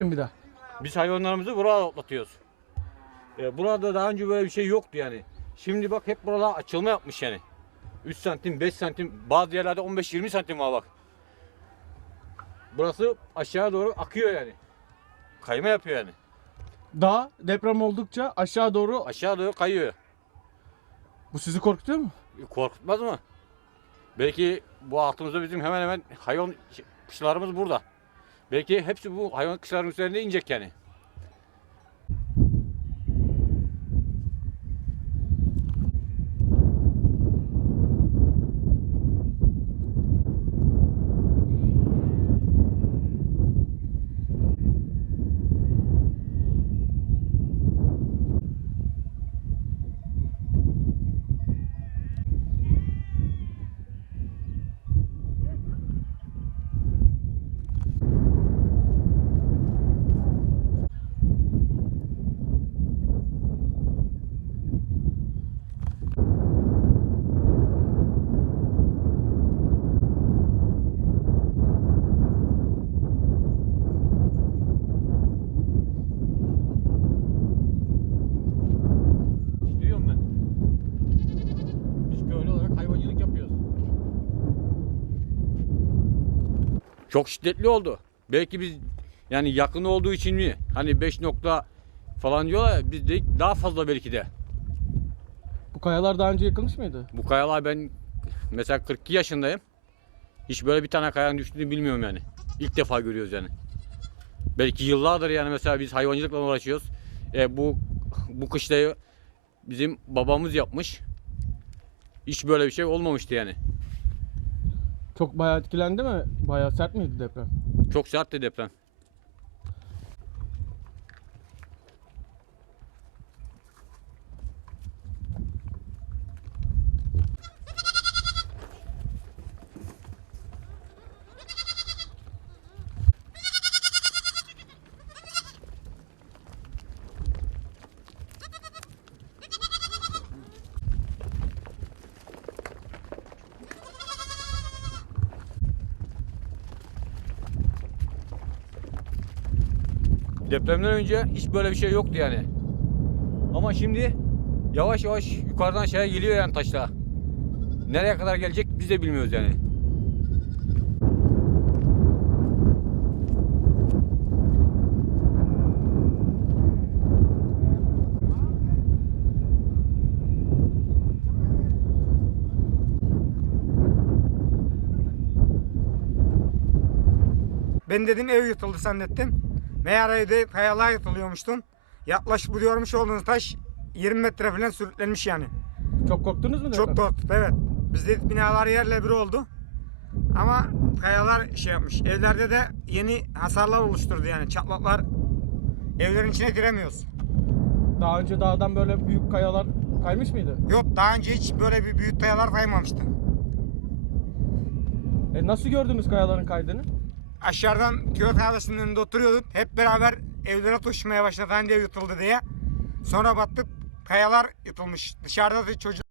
bir daha. Biz hayvanlarımızı burada otlatıyoruz. Ee, burada daha önce böyle bir şey yoktu yani. Şimdi bak hep buralar açılma yapmış yani. 3 santim, 5 santim, bazı yerlerde 15-20 santim var bak. Burası aşağı doğru akıyor yani. Kayma yapıyor yani. Dağ deprem oldukça aşağı doğru Aşağı doğru kayıyor. bu sizi korkutuyor mu? Korkutmaz mı? Belki bu altımızda bizim hemen hemen hayvan kışlarımız burada. Belki hepsi bu hayvan kışların üzerine inecek yani. Çok şiddetli oldu. Belki biz yani yakın olduğu için mi? Hani 5 nokta falan diyorlar ya biz de daha fazla belki de. Bu kayalar daha önce yıkılmış mıydı? Bu kayalar ben mesela 42 yaşındayım. Hiç böyle bir tane kayanın düştüğünü bilmiyorum yani. İlk defa görüyoruz yani. Belki yıllardır yani mesela biz hayvancılıkla uğraşıyoruz. E, bu bu kışlayı bizim babamız yapmış. Hiç böyle bir şey olmamıştı yani. Çok bayağı etkilendi mi? Bayağı sert miydi deprem? Çok sertti deprem. Depremden önce hiç böyle bir şey yoktu yani. Ama şimdi yavaş yavaş yukarıdan aşağıya geliyor yani taşlar. Nereye kadar gelecek biz de bilmiyoruz yani. Ben dedim ev yıkıldı zannettim. Meğer evde kayalar yıkılıyormuştum. Yaklaşık bu görmüş olduğunuz taş 20 metre falan sürüklenmiş yani. Çok korktunuz mu? Çok korktuk evet. Bizde binalar yerle bir oldu. Ama kayalar şey yapmış. Evlerde de yeni hasarlar oluşturdu yani. Çatlaklar evlerin içine giremiyoruz. Daha önce dağdan böyle büyük kayalar kaymış mıydı? Yok daha önce hiç böyle bir büyük kayalar kaymamıştı. E nasıl gördünüz kayaların kaydığını? Aşağıdan köy kahvesinin önünde oturuyorduk. Hep beraber evlere koşmaya başladı. Hani ev yıkıldı diye. Sonra baktık kayalar yıkılmış. Dışarıda da çocuk